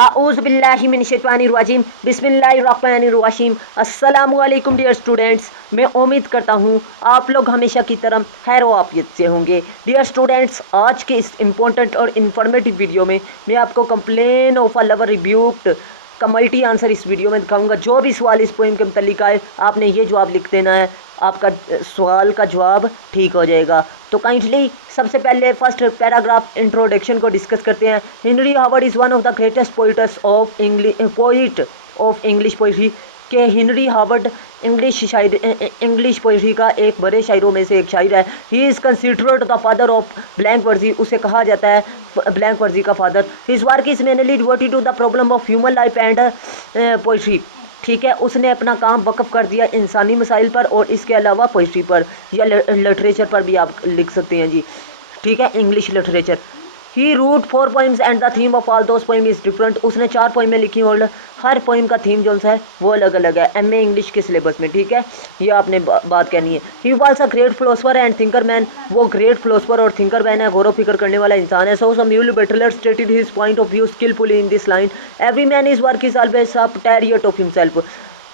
आऊज़ बिल्लाहि मिनश शैतानिर रजीम बिस्मिल्लाहिर रहमानिर रहीम। अस्सलामु अलैकुम डियर स्टूडेंट्स, मैं उम्मीद करता हूँ आप लोग हमेशा की तरह खैर व आफियत से होंगे। डियर स्टूडेंट्स, आज के इस इम्पोर्टेंट और इन्फॉर्मेटिव वीडियो में मैं आपको complain of a lover rebuked का मल्टी आंसर इस वीडियो में दिखाऊंगा। जो भी सवाल इस पोइम के मुतालिक आए आपने ये जवाब लिख देना है, आपका सवाल का जवाब ठीक हो जाएगा। तो काइंडली सबसे पहले फर्स्ट पैराग्राफ इंट्रोडक्शन को डिस्कस करते हैं। Henry Howard is one of the greatest poets of English poetry के हेनरी हावर्ड इंग्लिश पोइट्री का एक बड़े शायरों में से एक शायर है। He is considered the father of blank verse, उसे कहा जाता है ब्लैंक वर्जी का father. His work is mainly devoted to the problem of human life and poetry. ठीक है, उसने अपना काम वक़्फ़ कर दिया इंसानी मसाइल पर और इसके अलावा पोइट्री पर या लिटरेचर पर भी आप लिख सकते हैं जी। ठीक है, English literature. He wrote 4 poems and the theme of all those poem is different. उसने 4 पोइमें लिखी और हर पोइम का थीम जो है वो अलग अलग है एमए इंग्लिश के सिलेबस में। ठीक है, ये आपने बात कहनी है। He was a great philosopher and thinker man, वो ग्रेट फिलोसफर और थिंकर मैन है, गौर फिक्र करने वाला इंसान है। So Samuel Butler stated his point of view skilfully in this line, every man is work is always a portrait of himself,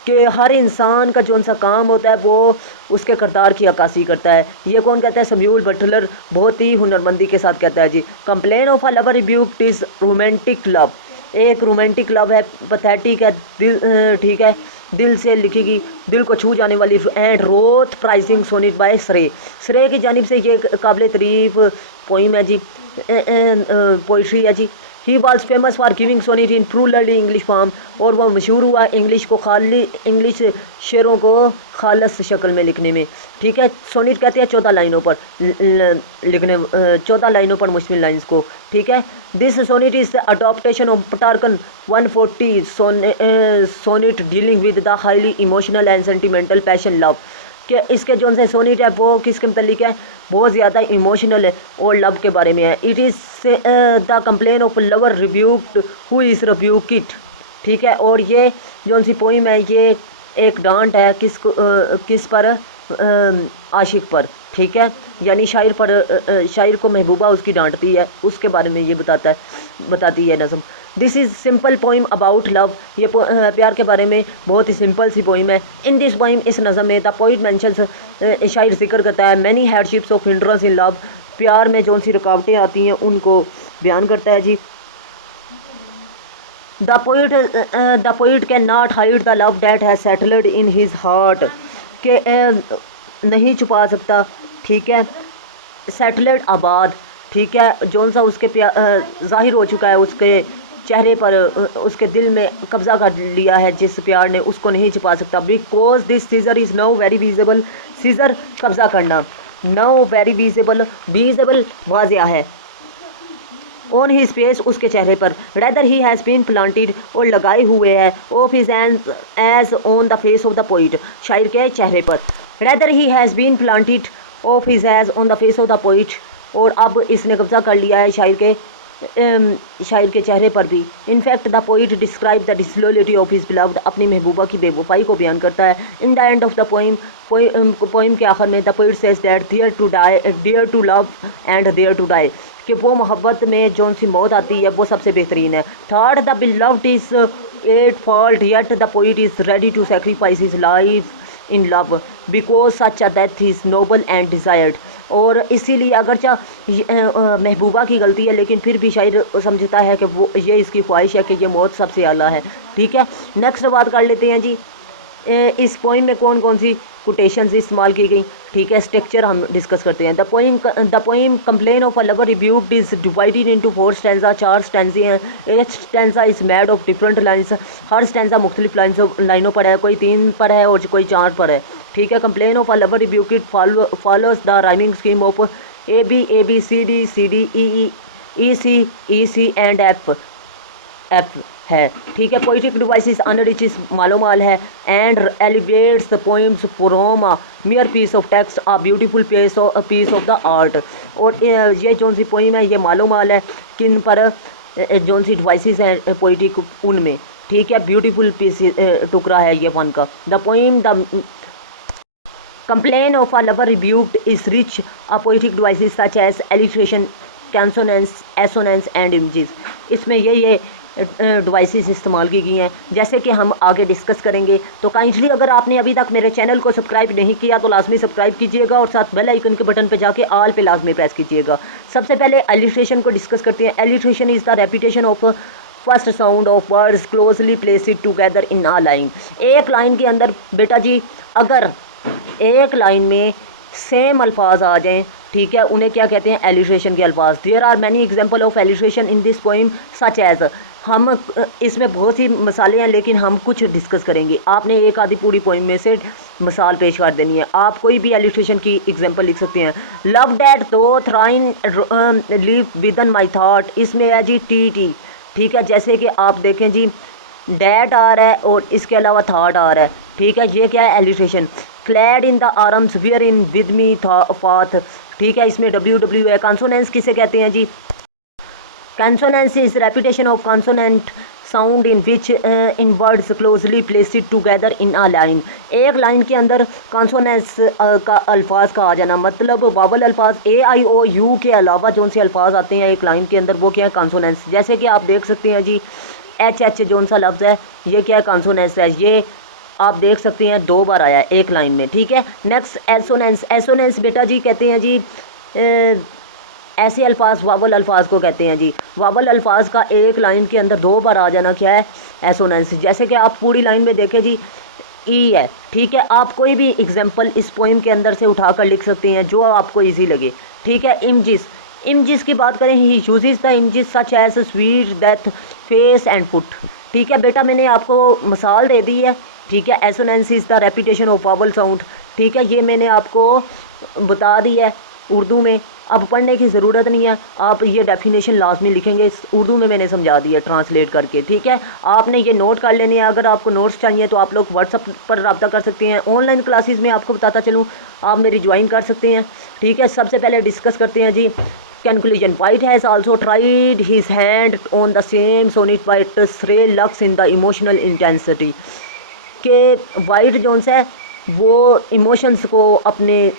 कि हर इंसान का जो सा काम होता है वो उसके किरदार की अक्कासी करता है। ये कौन कहता है? सैमुअल बटलर बहुत ही हुनरमंदी के साथ कहता है जी। Complaint of a lover rebuked is romantic love, एक रोमांटिक लव है, पैथेटिक है, ठीक है, दिल से लिखी, दिल को छू जाने वाली। एंड रोथ प्राइसिंग सोनिट बाय श्रे की जानिब से ये काबिल तारीफ पोइम है जी, पोइट्री है जी। He was famous for giving sonnet in true early English form, और वह मशहूर हुआ इंग्लिश को खाली इंग्लिश शेरों को खालस शक्ल में लिखने में। ठीक है, सोनिट कहते हैं 14 लाइनों पर लिखने, 14 लाइनों पर मुश्किल लाइन्स को। ठीक है, this sonnet is adaptation of Petrarchan 140 sonnet dealing with the highly emotional and sentimental passion love, कि इसके जो से सोनिट है वो किसके मतलब है? बहुत ज़्यादा इमोशनल है और लव के बारे में है। It is the complaint of lover rebuked who is rebuke it. ठीक है, और ये जो सी पोइम है ये एक डांट है किस पर? आशिक पर। ठीक है, यानी शायर पर, शायर को महबूबा उसकी डांटती है, उसके बारे में ये बताती है नज़म। This is simple poem about love, ये प्यार के बारे में बहुत ही सिंपल सी पोइम है। इन दिस पोइम, इस नज़म में द पोइट मेंशंस, शायर जिक्र करता है many hardships of hindrance in love, प्यार में जो सी रुकावटें आती हैं उनको बयान करता है जी। The poet can not hide the love that has settled in his heart, के नहीं छुपा सकता। ठीक है, सेटल्ड आबाद, ठीक है, जौन सा उसके ज़ाहिर हो चुका है उसके चेहरे पर, उसके दिल में कब्ज़ा कर लिया है जिस प्यार ने, उसको नहीं छिपा सकता। Because this seizure is now very visible, seizure कब्ज़ा करना, नाउ वेरी विजिबल वाज़िया है, ऑन हिज फेस उसके चेहरे पर। Rather he has been planted, और लगाए हुए है, of his age on the face of the poet, शायर के चेहरे पर। Rather he has been planted of his age on the face of the poet, और अब इसने कब्जा कर लिया है शायर के चेहरे पर भी। In fact the poet describe the disloyalty of his beloved, अपनी महबूबा की बेवफाई को बयान करता है। In the end of the poem के आखिर में the poet says that there to love and there to die, कि वो मोहब्बत में जौन सी मौत आती है वो सबसे बेहतरीन है। Third, the beloved is at fault yet the poet is ready to sacrifice his life in love, because such a death is noble and desired, और इसीलिए अगरचा महबूबा की गलती है लेकिन फिर भी शायर समझता है कि वो ये इसकी ख्वाहिश है कि ये मौत सबसे आला है। ठीक है, नेक्स्ट बात कर लेते हैं जी, इस पोइम में कौन कौन सी कोटेशंस इस्तेमाल की गई। ठीक है, स्ट्रक्चर हम डिस्कस करते हैं। The poem complain of a lover rebuked is divided into 4 stanza, 4 स्टैंजे हैं। H stanza is made of different lines, her stanza मुख्तलिफ लाइनों पर है, कोई 3 पर है और कोई 4 पर है। ठीक है, complain of a lover rebuked follows the rhyming scheme of A B C D E C and F है। ठीक है, पोइटिक डिवाइसेस अनरिच मालोमाल है, and elevates the poems from a mere piece of text a beautiful piece of the art, और ये जौन सी poem है ये मालोमाल है किन पर? जौन सी डिवाइसेस हैं पोइटिक उनमें। ठीक है, ब्यूटीफुल पीस टुकड़ा है ये वन का। The poem the complaint of a lover rebuked is rich a poetic devices such as alliteration, consonance, assonance and images. इसमें ये डिवाइसेस इस्तेमाल की गई हैं, जैसे कि हम आगे डिस्कस करेंगे। तो काइंडली अगर आपने अभी तक मेरे चैनल को सब्सक्राइब नहीं किया तो लाजमी सब्सक्राइब कीजिएगा और साथ बेल आइकन के बटन पे जाके ऑल पे लाजमी प्रेस कीजिएगा। सबसे पहले एलिट्रेशन को डिस्कस करते हैं। Alliteration is the repetition of first sound of words closely placed together in a line. एक लाइन के अंदर बेटा जी अगर एक लाइन में सेम अल्फाज आ जाएं, ठीक है, उन्हें क्या कहते हैं, एलिट्रेशन के अल्फाज। There are many example of alliteration in this poem such as. हम इसमें बहुत सी मिसालें हैं लेकिन हम कुछ डिस्कस करेंगे। आपने एक आधी पूरी पोइम में से मिसाल पेश कर देनी है। आप कोई भी एलिट्रेशन की एग्जाम्पल लिख सकते हैं। लव डैट दो थ्राइन लिव विदन माई थाट, इसमें है जी टी, ठीक है, जैसे कि आप देखें जी डैट आ रहा है और इसके अलावा थाट आ रहा है, ठीक है, ये क्या है, alliteration. Clad in the arms wear in with me faith, ठीक है, इसमें डब्ल्यू है। कॉन्सोनेंस किसे कहते हैं जी, consonance is repetition of consonant sound in which in words closely placed together in a line. एक लाइन के अंदर कॉन्सोनेंस का अल्फाज का आ जाना, मतलब वावल अल्फाज ए आई ओ यू के अलावा जो से अल्फाज आते हैं एक लाइन के अंदर वो क्या है, कॉन्सोनेंस। जैसे कि आप देख सकते हैं जी एच जो सा लफ्ज़ है ये क्या है, कॉन्सोनेंस है। ये आप देख सकते हैं 2 बार आया है एक लाइन में, ठीक है। Next assonance. एसोनेंस बेटा जी कहते हैं जी ऐसे अल्फाज वावल अल्फाज को कहते हैं जी। वावल अल्फाज का एक लाइन के अंदर 2 बार आ जाना क्या है, एसोनेंस। जैसे कि आप पूरी लाइन में देखें जी ई है, ठीक है। आप कोई भी एग्जाम्पल इस पोइम के अंदर से उठाकर लिख सकते हैं जो आपको ईजी लगे, ठीक है। इमेजेस, इमेजेस की बात करें, he uses the images such as sweet death face and foot, ठीक है बेटा, मैंने आपको मिसाल दे दी है, ठीक है। Assonance is the repetition of vowel sound, ठीक है, ये मैंने आपको बता दी है उर्दू में। अब पढ़ने की ज़रूरत नहीं है, आप ये डेफिनेशन लाजमी लिखेंगे, उर्दू में मैंने समझा दी है ट्रांसलेट करके, ठीक है। आपने ये नोट कर लेने हैं। अगर आपको नोट्स चाहिए तो आप लोग व्हाट्सअप पर रब्ता कर सकते हैं। ऑनलाइन क्लासेस में आपको बताता चलूँ, आप मेरी ज्वाइन कर सकते हैं, ठीक है। सबसे पहले डिस्कस करते हैं जी conclusion. Wyatt has also tried his hand on the same sonnet but Surrey lacks in the emotional intensity, के वाइट जोन्स है वो इमोशंस को अपनी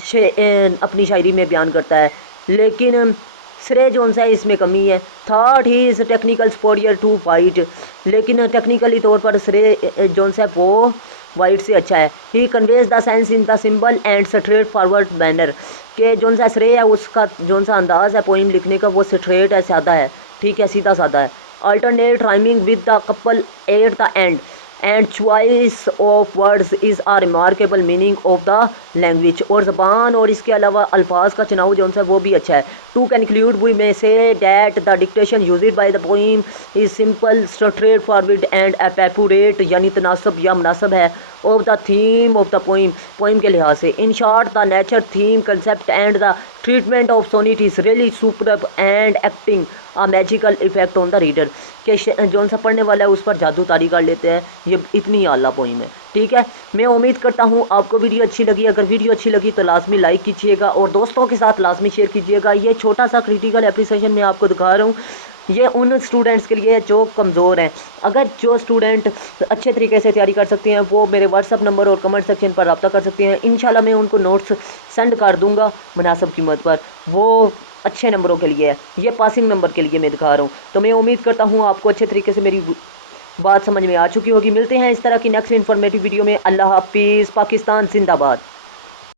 शायरी में बयान करता है, लेकिन श्रे जोन्स है इसमें कमी है। Third he is technical superior to Wyatt, लेकिन टेक्निकली तौर पर श्रे जोन्स है वो वाइट से अच्छा है। He conveys the sense in the simple and straightforward manner, के जोन सा श्रेय है उसका जोन सा अंदाज़ है पोइम लिखने का वो स्ट्रेट है, सादा है, ठीक है, सीधा सादा है। Alternate rhyming with the couple at the end and choice of words is a remarkable meaning of the language, और ज़बान और इसके अलावा अल्फाज का चुनाव जो है वो भी अच्छा है। To conclude we may say that the diction used by the poem is simple straightforward and appropriate, यानी तनासब या मुनासब है of the theme of the poem, poem के लिहाज से। In short the nature theme concept and the treatment of sonnet is really superb and acting a magical effect on the reader, के जौन सा पढ़ने वाला है उस पर जादू तारी कर लेते हैं। ये इतनी आला पोइम है, ठीक है। मैं उम्मीद करता हूँ आपको वीडियो अच्छी लगी। अगर वीडियो अच्छी लगी तो लाजमी लाइक कीजिएगा और दोस्तों के साथ लाजमी शेयर कीजिएगा। ये छोटा सा क्रिटिकल एप्रिसिएशन मैं आपको दिखा रहा हूँ, ये उन स्टूडेंट्स के लिए जो कमज़ोर हैं। अगर जो स्टूडेंट अच्छे तरीके से तैयारी कर सकते हैं वो मेरे व्हाट्सअप नंबर और कमेंट सेक्शन पर रब्ता कर सकते हैं। इंशाल्लाह मैं उनको नोट्स सेंड कर दूंगा मुनासिब कीमत पर, वो अच्छे नंबरों के लिए है, ये पासिंग नंबर के लिए मैं दिखा रहा हूँ। तो मैं उम्मीद करता हूँ आपको अच्छे तरीके से मेरी बात समझ में आ चुकी होगी। मिलते हैं इस तरह की नेक्स्ट इन्फॉर्मेटिव वीडियो में। अल्लाह हाफिज़। पाकिस्तान जिंदाबाद।